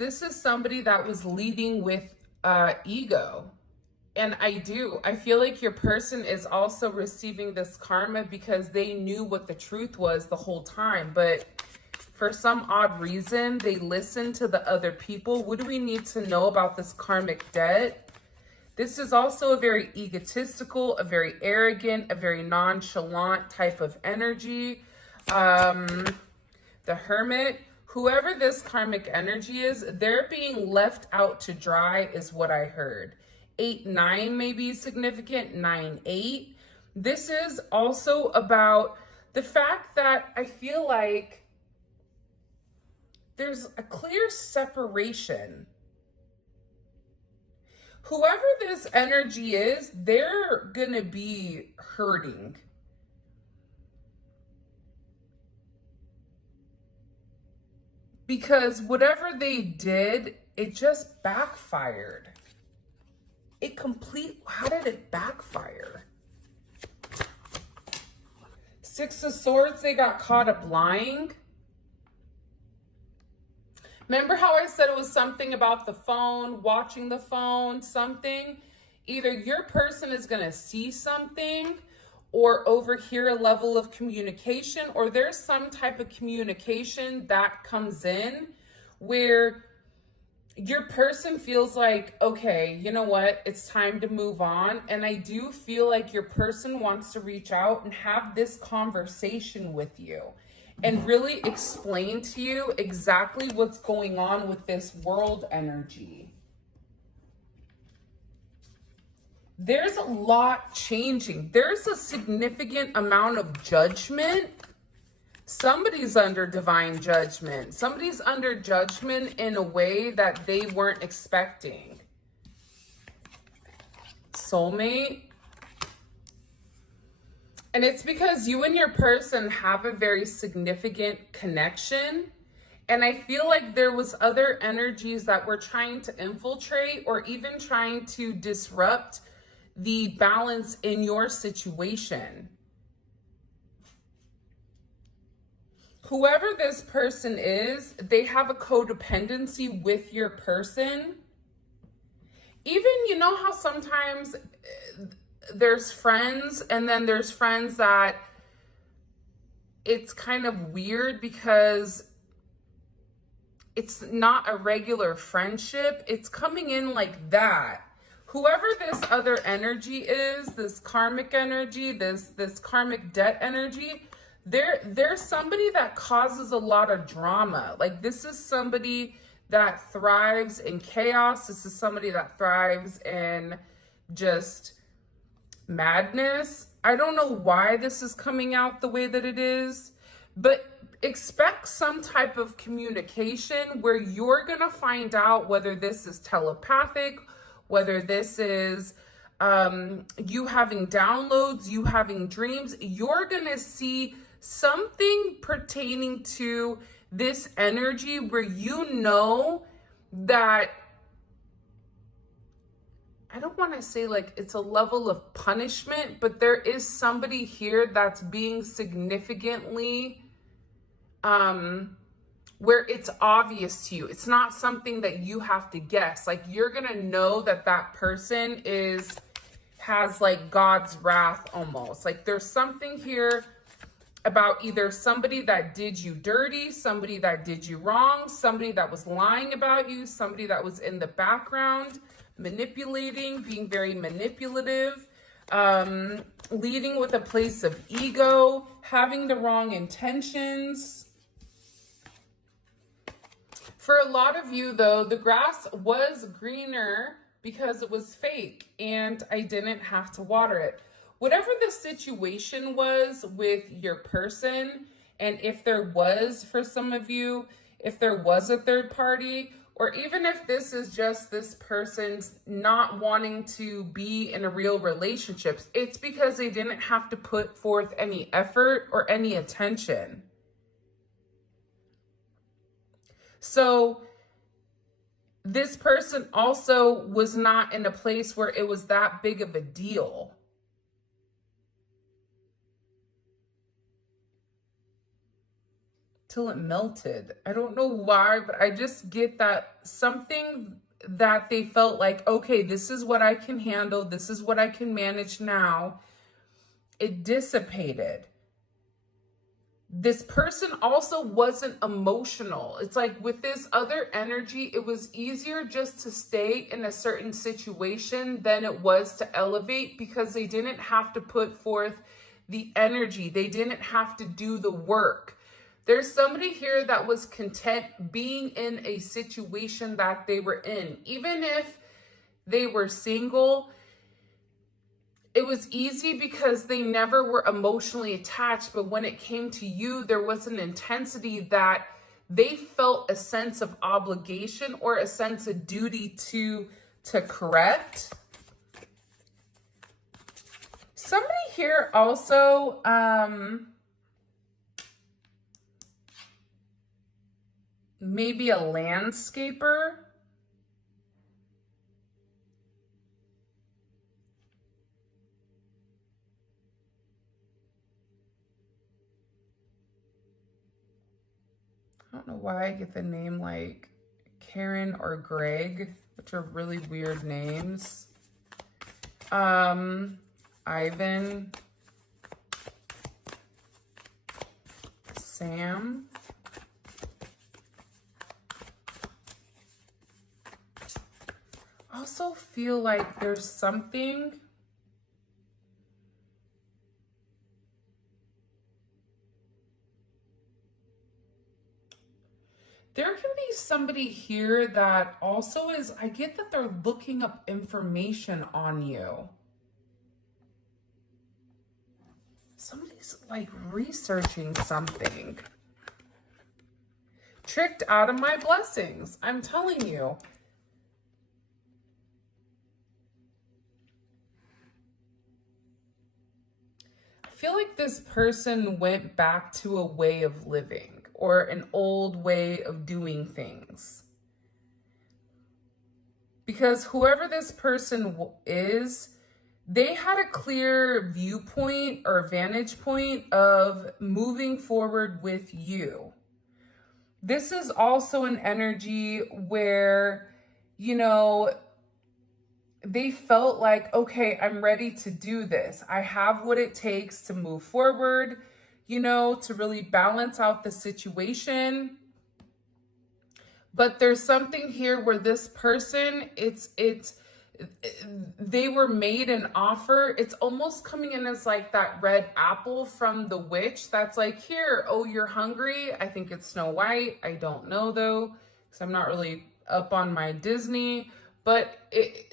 This is somebody that was leading with ego. And I feel like your person is also receiving this karma because they knew what the truth was the whole time. But for some odd reason, they listened to the other people. What do we need to know about this karmic debt? This is also a very egotistical, a very arrogant, a very nonchalant type of energy. The Hermit, whoever this karmic energy is, they're being left out to dry is what I heard. 8-9 may be significant, 9-8. This is also about the fact that I feel like there's a clear separation. Whoever this energy is, they're gonna be hurting. Because whatever they did, it just backfired. How did it backfire? Six of Swords, they got caught up lying. Remember how I said it was something about the phone, watching the phone, something? Either your person is going to see something or overhear a level of communication, or there's some type of communication that comes in where your person feels like, okay, you know what? It's time to move on. And I do feel like your person wants to reach out and have this conversation with you and really explain to you exactly what's going on with this world energy. There's a lot changing. There's a significant amount of judgment. Somebody's under divine judgment. Somebody's under judgment in a way that they weren't expecting. Soulmate. And it's because you and your person have a very significant connection. And I feel like there was other energies that were trying to infiltrate or even trying to disrupt the balance in your situation. Whoever this person is, they have a codependency with your person. Even, you know how sometimes there's friends and then there's friends that it's kind of weird because it's not a regular friendship. It's coming in like that. Whoever this other energy is, this karmic energy, this karmic debt energy, there's somebody that causes a lot of drama. Like, this is somebody that thrives in chaos. This is somebody that thrives in just madness. I don't know why this is coming out the way that it is, but expect some type of communication where you're going to find out whether this is telepathic, whether this is you having downloads, you having dreams. You're going to see something pertaining to this energy where you know that, I don't want to say like it's a level of punishment, but there is somebody here that's being significantly, where it's obvious to you. It's not something that you have to guess. Like, you're going to know that that person has like God's wrath almost. Like, there's something here about either somebody that did you dirty, somebody that did you wrong, somebody that was lying about you, somebody that was in the background, manipulating, being very manipulative, leading with a place of ego, having the wrong intentions. For a lot of you, though, the grass was greener because it was fake and I didn't have to water it. Whatever the situation was with your person, and if there was, for some of you, if there was a third party, or even if this is just this person's not wanting to be in a real relationship, it's because they didn't have to put forth any effort or any attention. So this person also was not in a place where it was that big of a deal. till it melted. I don't know why, but I just get that something that they felt like, okay, this is what I can handle. This is what I can manage now. It dissipated. This person also wasn't emotional. It's like with this other energy, it was easier just to stay in a certain situation than it was to elevate, because they didn't have to put forth the energy. They didn't have to do the work. There's somebody here that was content being in a situation that they were in. Even if they were single, it was easy because they never were emotionally attached. But when it came to you, there was an intensity that they felt a sense of obligation or a sense of duty to correct. Somebody here also, maybe a landscaper. I don't know why I get the name like Karen or Greg, which are really weird names. Ivan, Sam. I also feel like there's something there can be somebody here that also is, I get that they're looking up information on you. Somebody's like researching something. Tricked out of my blessings, I'm telling you. I feel like this person went back to a way of living or an old way of doing things. Because whoever this person is, they had a clear viewpoint or vantage point of moving forward with you. This is also an energy where, you know, they felt like, okay, I'm ready to do this. I have what it takes to move forward, you know, to really balance out the situation. But there's something here where this person, they were made an offer. It's almost coming in as like that red apple from the witch that's like, here, oh, you're hungry. I think it's Snow White. I don't know though, because I'm not really up on my Disney. But it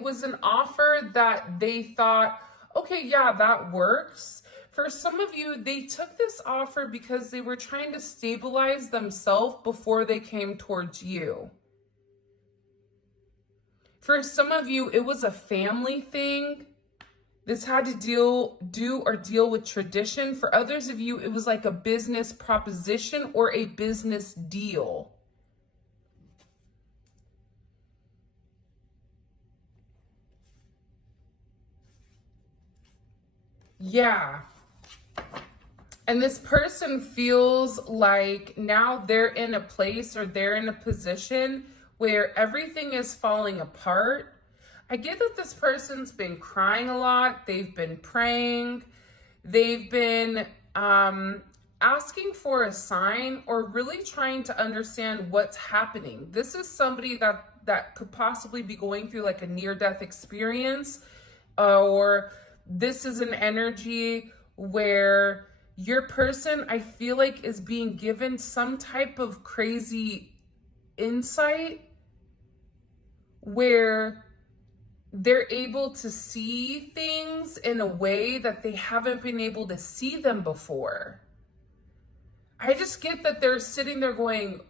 was an offer that they thought, okay, yeah, that works. For some of you, they took this offer because they were trying to stabilize themselves before they came towards you. For some of you, it was a family thing. This had to deal with tradition. For others of you, it was like a business proposition or a business deal. Yeah. And this person feels like now they're in a place or they're in a position where everything is falling apart. I get that this person's been crying a lot. They've been praying. They've been asking for a sign or really trying to understand what's happening. This is somebody that could possibly be going through like a near-death experience, or this is an energy where your person, I feel like, is being given some type of crazy insight where they're able to see things in a way that they haven't been able to see them before. I just get that they're sitting there going,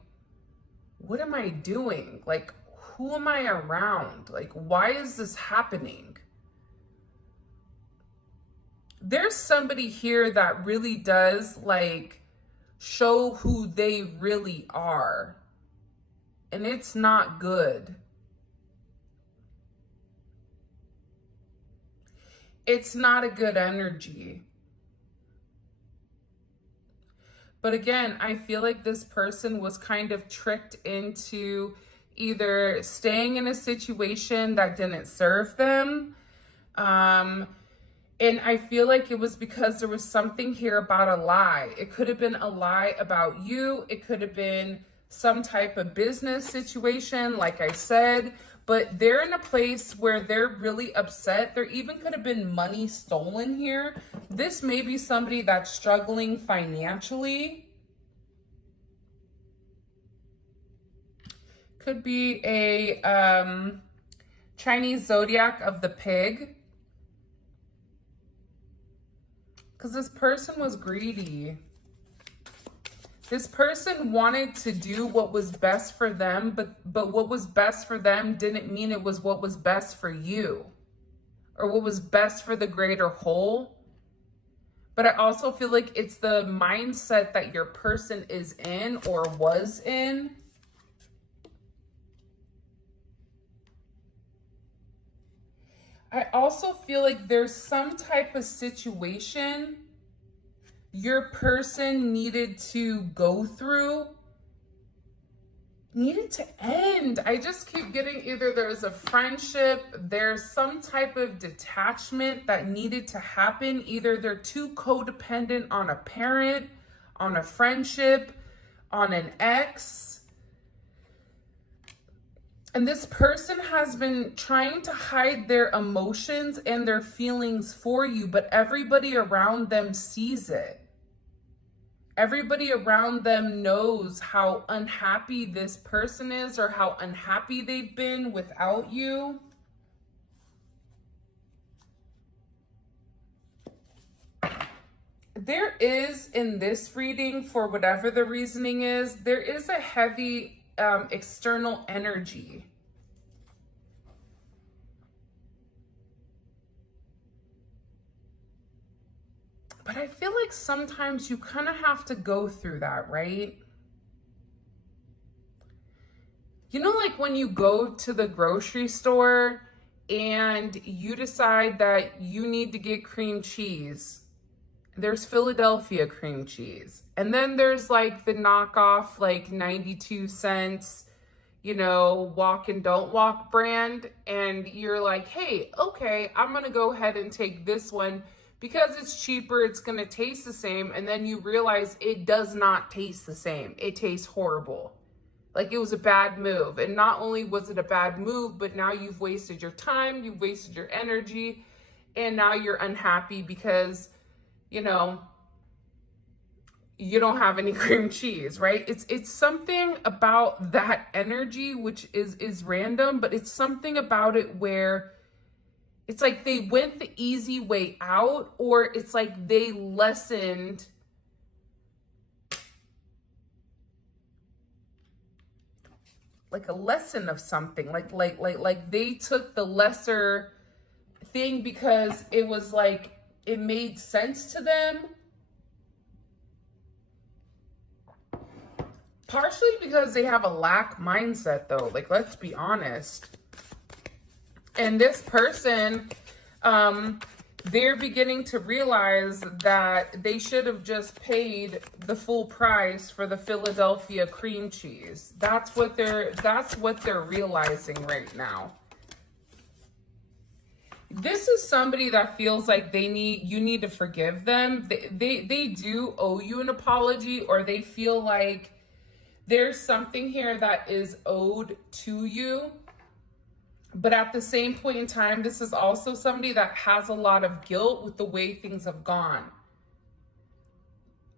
what am I doing? Like, who am I around? Like, why is this happening? There's somebody here that really does like show who they really are. And it's not good. It's not a good energy. But again, I feel like this person was kind of tricked into either staying in a situation that didn't serve them. And I feel like it was because there was something here about a lie. It could have been a lie about you. It could have been some type of business situation, like I said. But they're in a place where they're really upset. There even could have been money stolen here. This may be somebody that's struggling financially. Could be a Chinese zodiac of the pig. Because this person was greedy. This person wanted to do what was best for them, but what was best for them didn't mean it was what was best for you or what was best for the greater whole. But I also feel like it's the mindset that your person is in or was in. I also feel like there's some type of situation your person needed to go through, needed to end. I just keep getting either there's a friendship, there's some type of detachment that needed to happen. Either they're too codependent on a parent, on a friendship, on an ex. And this person has been trying to hide their emotions and their feelings for you, but everybody around them sees it. Everybody around them knows how unhappy this person is or how unhappy they've been without you. There is, in this reading, for whatever the reasoning is, there is a heavy external energy. But I feel like sometimes you kind of have to go through that, right? You know, like when you go to the grocery store and you decide that you need to get cream cheese. There's Philadelphia cream cheese. And then there's like the knockoff, like 92 cents, you know, walk and don't walk brand. And you're like, hey, okay, I'm going to go ahead and take this one because it's cheaper. It's going to taste the same. And then you realize it does not taste the same. It tastes horrible. Like it was a bad move. And not only was it a bad move, but now you've wasted your time, you've wasted your energy, and now you're unhappy because, you know, you don't have any cream cheese, right? It's something about that energy, which is random, but it's something about it where it's like they went the easy way out, or it's like they lessened like a lesson of something, like they took the lesser thing because it was like it made sense to them. Partially because they have a lack mindset though, like let's be honest. And this person, they're beginning to realize that they should have just paid the full price for the Philadelphia cream cheese. That's what they're realizing right now. This is somebody that feels like you need to forgive them. They do owe you an apology, or they feel like there's something here that is owed to you. But at the same point in time, this is also somebody that has a lot of guilt with the way things have gone.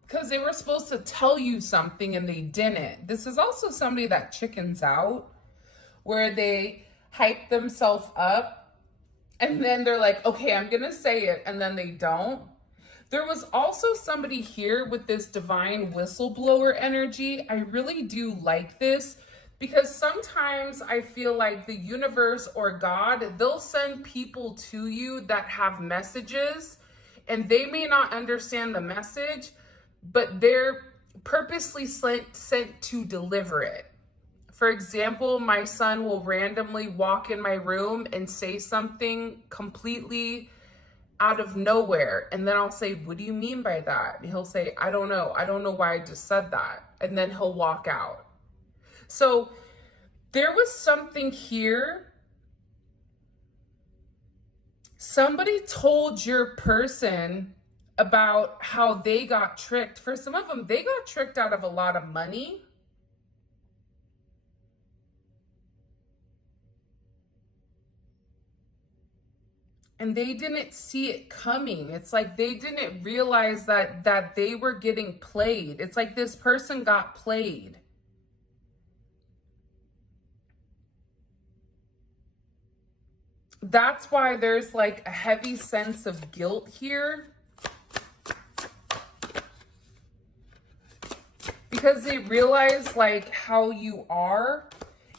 Because they were supposed to tell you something and they didn't. This is also somebody that chickens out, where they hype themselves up and then they're like, okay, I'm going to say it, and then they don't. There was also somebody here with this divine whistleblower energy. I really do like this because sometimes I feel like the universe or God, they'll send people to you that have messages and they may not understand the message, but they're purposely sent to deliver it. For example, my son will randomly walk in my room and say something completely out of nowhere. And then I'll say, what do you mean by that? And he'll say, I don't know. I don't know why I just said that. And then he'll walk out. So there was something here. Somebody told your person about how they got tricked. For some of them, they got tricked out of a lot of money. And they didn't see it coming. It's like they didn't realize that they were getting played. It's like this person got played. That's why there's like a heavy sense of guilt here. Because they realize like how you are,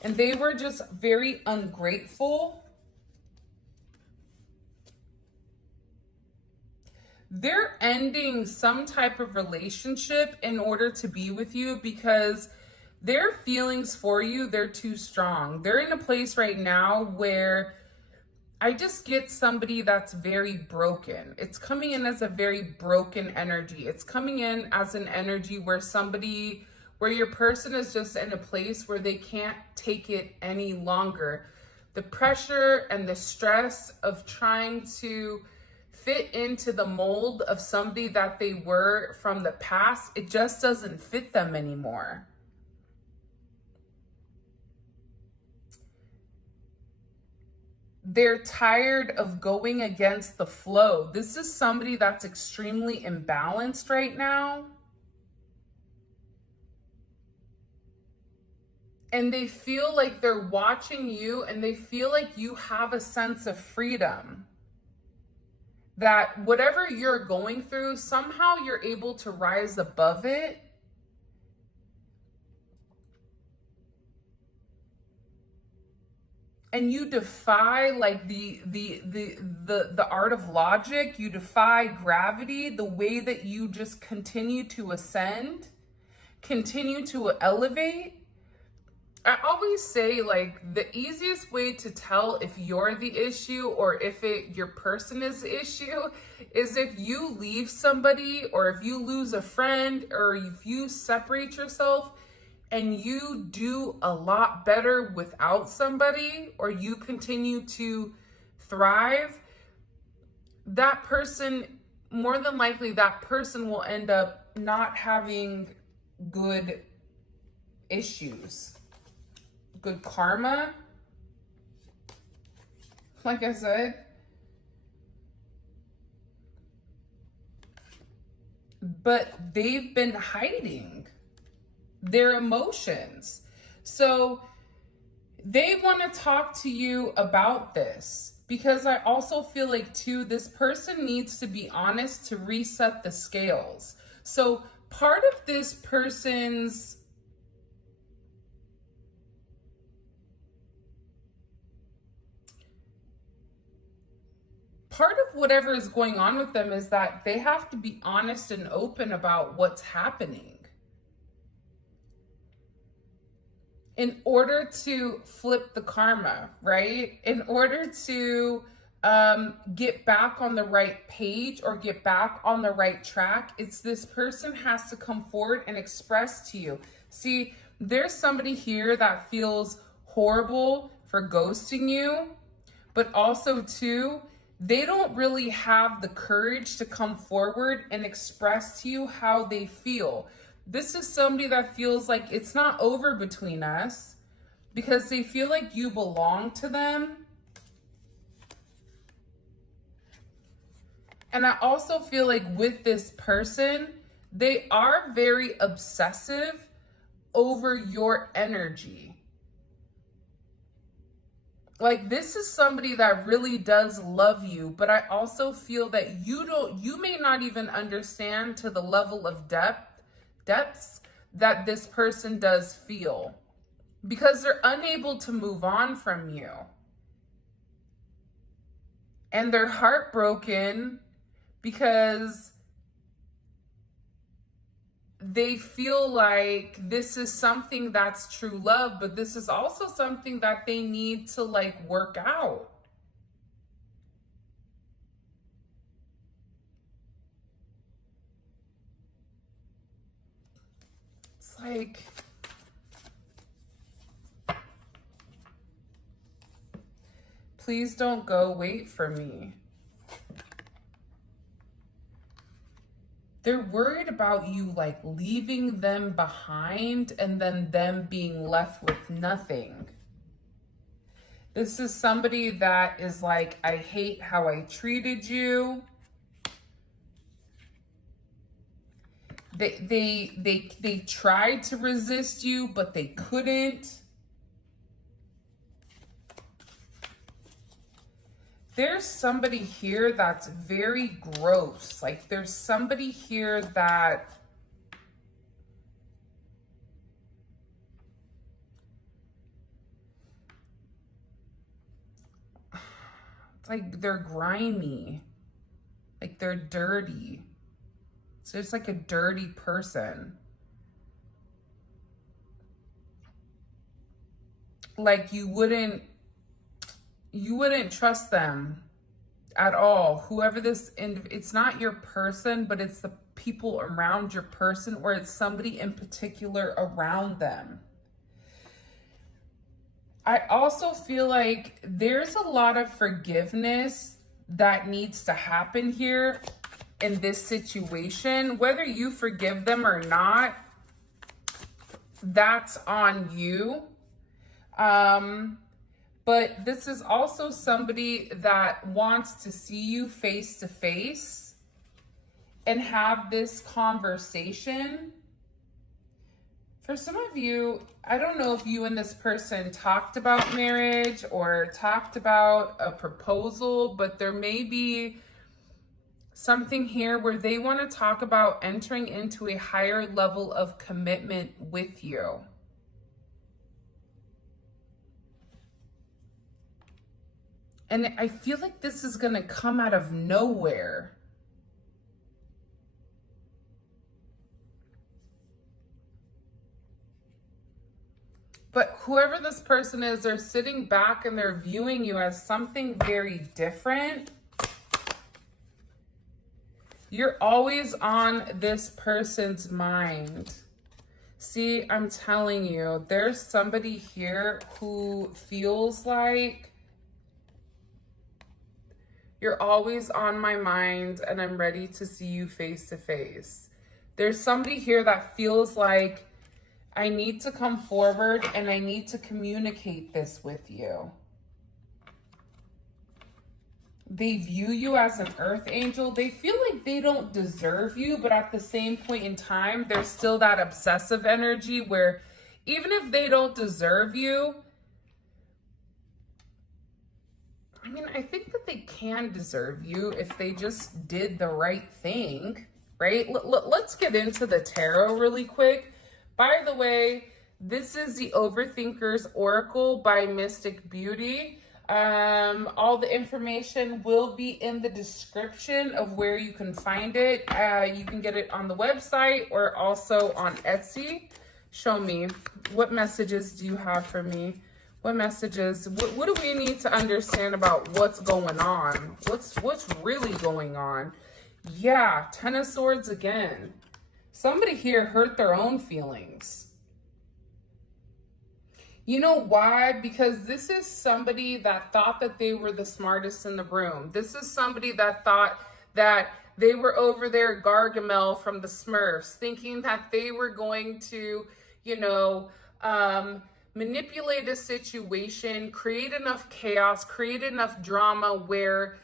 and they were just very ungrateful. They're ending some type of relationship in order to be with you because their feelings for you, they're too strong. They're in a place right now where I just get somebody that's very broken. It's coming in as a very broken energy. It's coming in as an energy where where your person is just in a place where they can't take it any longer. The pressure and the stress of trying to fit into the mold of somebody that they were from the past, it just doesn't fit them anymore. They're tired of going against the flow. This is somebody that's extremely imbalanced right now. And they feel like they're watching you, and they feel like you have a sense of freedom. That whatever you're going through, somehow you're able to rise above it. And you defy like the art of logic. You defy gravity, the way that you just continue to ascend, continue to elevate. I always say like the easiest way to tell if you're the issue or if your person is the issue is if you leave somebody, or if you lose a friend, or if you separate yourself and you do a lot better without somebody, or you continue to thrive. That person, more than likely, that person will end up not having good issues. Good karma, like I said. But they've been hiding their emotions. So they want to talk to you about this, because I also feel like too, this person needs to be honest to reset the scales. So part of this person's part of whatever is going on with them is that they have to be honest and open about what's happening in order to flip the karma, right? In order to get back on the right page or get back on the right track, it's this person has to come forward and express to you. See, there's somebody here that feels horrible for ghosting you, but also too, they don't really have the courage to come forward and express to you how they feel. This is somebody that feels like it's not over between us because they feel like you belong to them. And I also feel like with this person, they are very obsessive over your energy. Like, this is somebody that really does love you, but I also feel that you may not even understand to the level of depths that this person does feel, because they're unable to move on from you. And they're heartbroken because they feel like this is something that's true love, but this is also something that they need to like work out. like, please don't go, wait for me. They're worried about you like leaving them behind and then them being left with nothing. This is somebody that is like, I hate how I treated you. They tried to resist you, but they couldn't. There's somebody here that's very gross. Like there's somebody here that it's like they're grimy. Like they're dirty. So it's like a dirty person. Like you wouldn't trust them at all. Whoever this, it's not your person, but it's the people around your person, or it's somebody in particular around them. I also feel like there's a lot of forgiveness that needs to happen here in this situation. Whether you forgive them or not, that's on you. But this is also somebody that wants to see you face to face and have this conversation. For some of you, I don't know if you and this person talked about marriage or talked about a proposal, but there may be something here where they want to talk about entering into a higher level of commitment with you. And I feel like this is going to come out of nowhere. But whoever this person is, they're sitting back and they're viewing you as something very different. You're always on this person's mind. See, I'm telling you, there's somebody here who feels like you're always on my mind and I'm ready to see you face to face. There's somebody here that feels like I need to come forward and I need to communicate this with you. They view you as an earth angel. They feel like they don't deserve you, but at the same point in time, there's still that obsessive energy where even if they don't deserve you, I mean, I think that they can deserve you if they just did the right thing, right? Let's get into the tarot really quick. By the way, this is the Overthinker's Oracle by Mystic Beauty. All the information will be in the description of where you can find it. You can get it on the website or also on Etsy. Show me, what messages do you have for me? What messages, what do we need to understand about what's going on? What's really going on? Yeah, Ten of Swords again. Somebody here hurt their own feelings. You know why? Because this is somebody that thought that they were the smartest in the room. This is somebody that thought that they were over there Gargamel from the Smurfs, thinking that they were going to, manipulate a situation, create enough chaos, create enough drama where,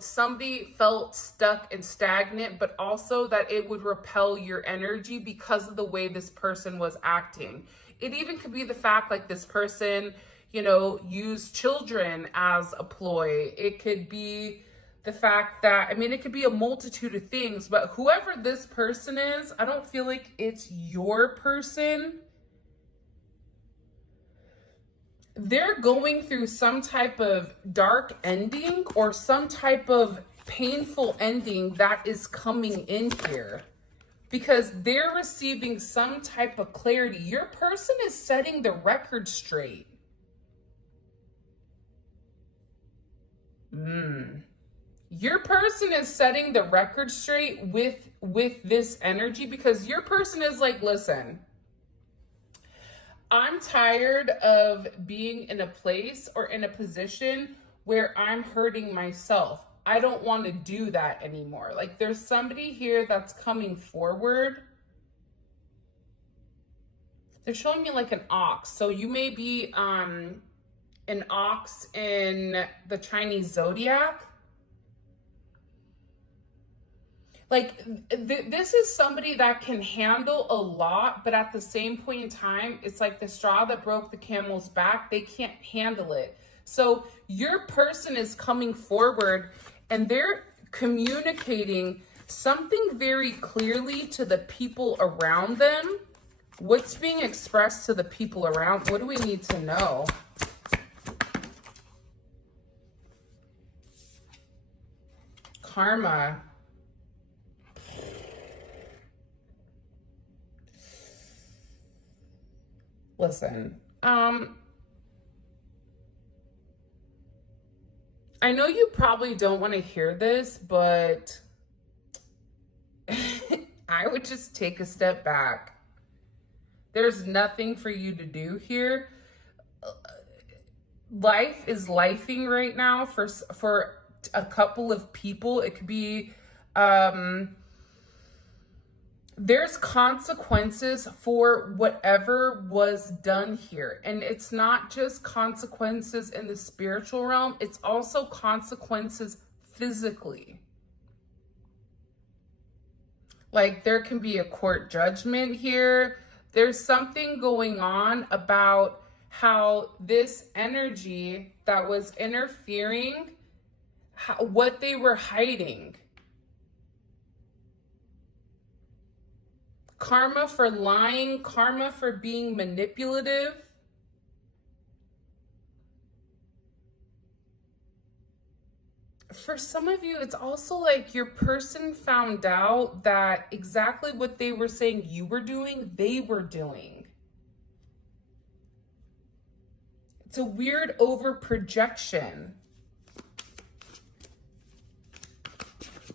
somebody felt stuck and stagnant, but also that it would repel your energy because of the way this person was acting. It even could be the fact like this person, used children as a ploy. It could be the fact that, it could be a multitude of things, but whoever this person is, I don't feel like it's your person. They're going through some type of dark ending or some type of painful ending that is coming in here because they're receiving some type of clarity. Your person is setting the record straight. Your person is setting the record straight with this energy because your person is like, listen, I'm tired of being in a place or in a position where I'm hurting myself. I don't want to do that anymore. Like, there's somebody here that's coming forward. They're showing me like an ox. So you may be an ox in the Chinese zodiac. Like, this is somebody that can handle a lot, but at the same point in time, it's like the straw that broke the camel's back. They can't handle it. So your person is coming forward and they're communicating something very clearly to the people around them. What's being expressed to the people around? What do we need to know? Karma. Listen, I know you probably don't want to hear this, but I would just take a step back. There's nothing for you to do here. Life is lifing right now for a couple of people. It could be, there's consequences for whatever was done here. And it's not just consequences in the spiritual realm, it's also consequences physically. Like, there can be a court judgment here. There's something going on about how this energy that was interfering, what they were hiding. Karma for lying, karma for being manipulative. For some of you, it's also like your person found out that exactly what they were saying you were doing, they were doing. It's a weird over projection.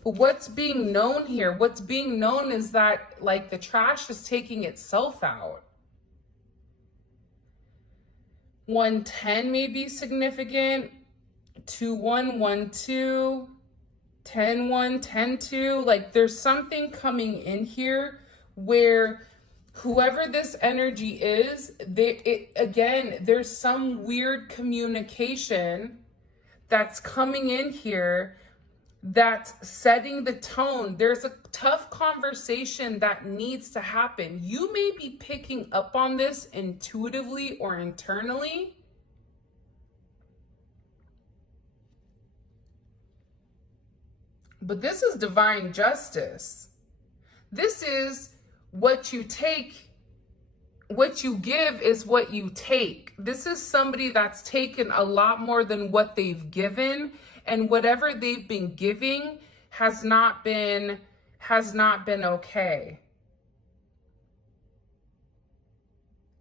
But what's being known here? What's being known is that, like, the trash is taking itself out. 110 may be significant. 2112, 101, 102. Like, there's something coming in here where whoever this energy is, there's some weird communication that's coming in here that's setting the tone. There's a tough conversation that needs to happen. You may be picking up on this intuitively or internally. But this is divine justice. This is what you take. What you give is what you take. This is somebody that's taken a lot more than what they've given. And whatever they've been giving has not been okay.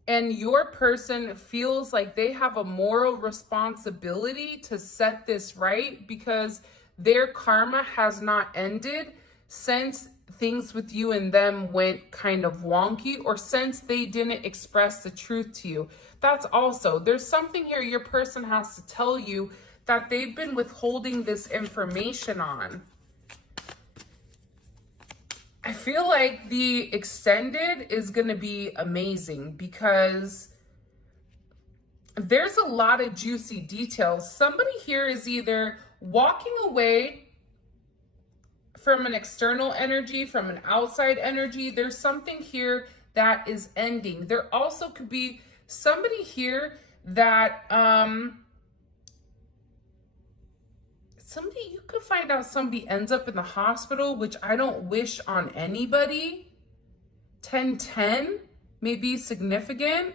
And your person feels like they have a moral responsibility to set this right because their karma has not ended since things with you and them went kind of wonky, or since they didn't express the truth to you. That's also, there's something here your person has to tell you that they've been withholding this information on. I feel like the extended is going to be amazing because there's a lot of juicy details. Somebody here is either walking away from an external energy, from an outside energy. There's something here that is ending. There also could be somebody here that, you could find out somebody ends up in the hospital, which I don't wish on anybody. 1010 may be significant.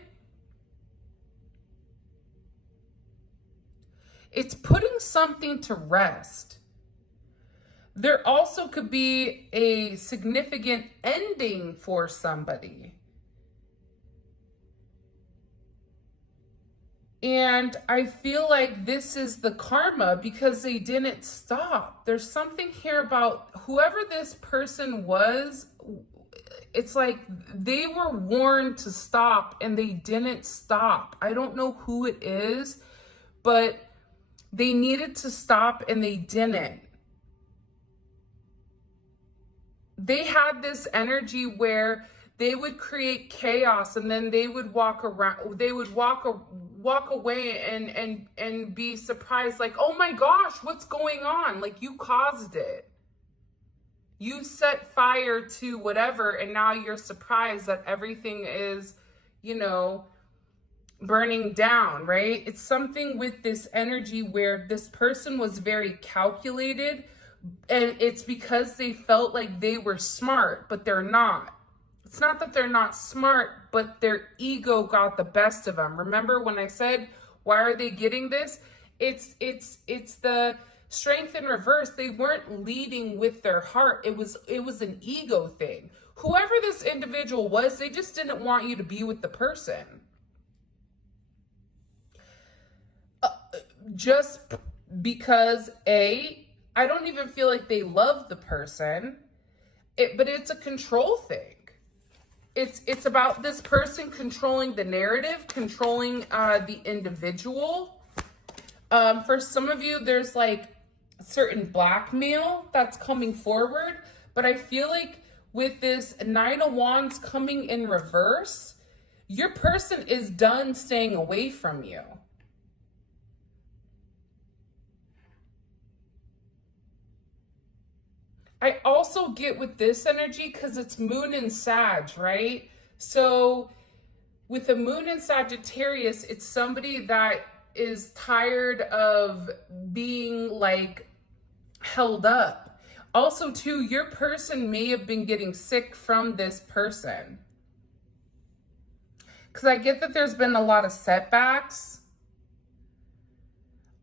It's putting something to rest. There also could be a significant ending for somebody. And I feel like this is the karma because they didn't stop. There's something here about whoever this person was, it's like they were warned to stop and they didn't stop. I don't know who it is, but they needed to stop and they didn't. They had this energy where they would create chaos and then they would walk around, they would walk away and be surprised, like, oh my gosh, what's going on? Like, you caused it. You set fire to whatever, and now you're surprised that everything is, you know, burning down, right? It's something with this energy where this person was very calculated, and it's because they felt like they were smart, but they're not. It's not that they're not smart, but their ego got the best of them. Remember when I said, why are they getting this? It's the strength in reverse. They weren't leading with their heart. It was an ego thing. Whoever this individual was, they just didn't want you to be with the person. Just because I don't even feel like they love the person, but it's a control thing. It's about this person controlling the narrative, controlling the individual. For some of you, there's like certain blackmail that's coming forward, but I feel like with this Nine of Wands coming in reverse, your person is done staying away from you. I also get with this energy, because it's Moon and Sag, right? So with the Moon in Sagittarius, it's somebody that is tired of being like held up. Also too, your person may have been getting sick from this person. Because I get that there's been a lot of setbacks,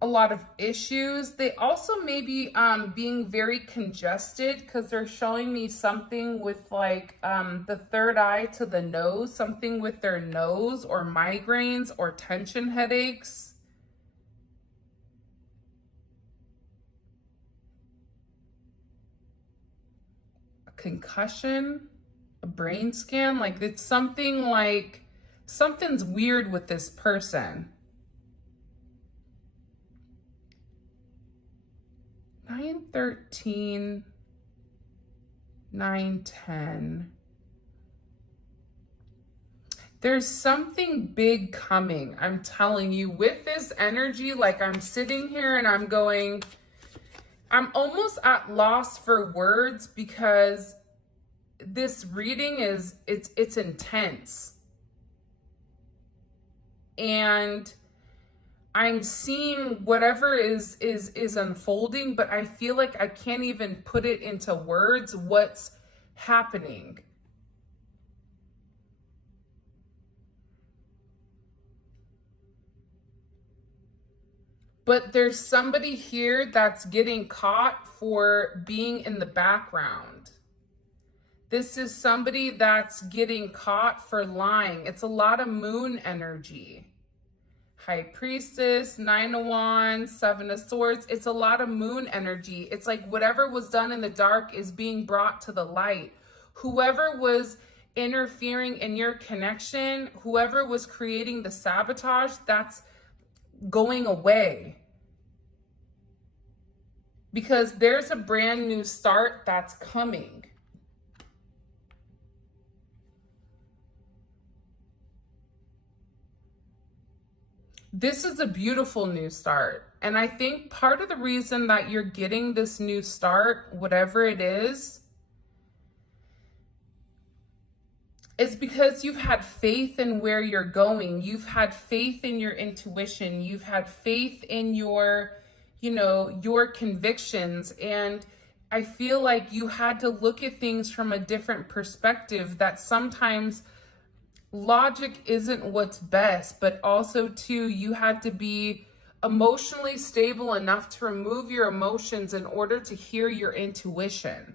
a lot of issues. They also may be being very congested, because they're showing me something with like the third eye to the nose, something with their nose, or migraines or tension headaches. A concussion, a brain scan, like it's something like something's weird with this person. 9-13, 9-10. There's something big coming. I'm telling you, with this energy, like I'm sitting here and I'm going, I'm almost at loss for words, because this reading is, it's intense. And I'm seeing whatever is unfolding, but I feel like I can't even put it into words what's happening. But there's somebody here that's getting caught for being in the background. This is somebody that's getting caught for lying. It's a lot of Moon energy. High Priestess, Nine of Wands, Seven of Swords. It's a lot of Moon energy. It's like whatever was done in the dark is being brought to the light. Whoever was interfering in your connection, whoever was creating the sabotage, that's going away. Because there's a brand new start that's coming. This is a beautiful new start. And I think part of the reason that you're getting this new start, whatever it is because you've had faith in where you're going. You've had faith in your intuition. You've had faith in your, your convictions. And I feel like you had to look at things from a different perspective, that sometimes logic isn't what's best, but also too, you had to be emotionally stable enough to remove your emotions in order to hear your intuition.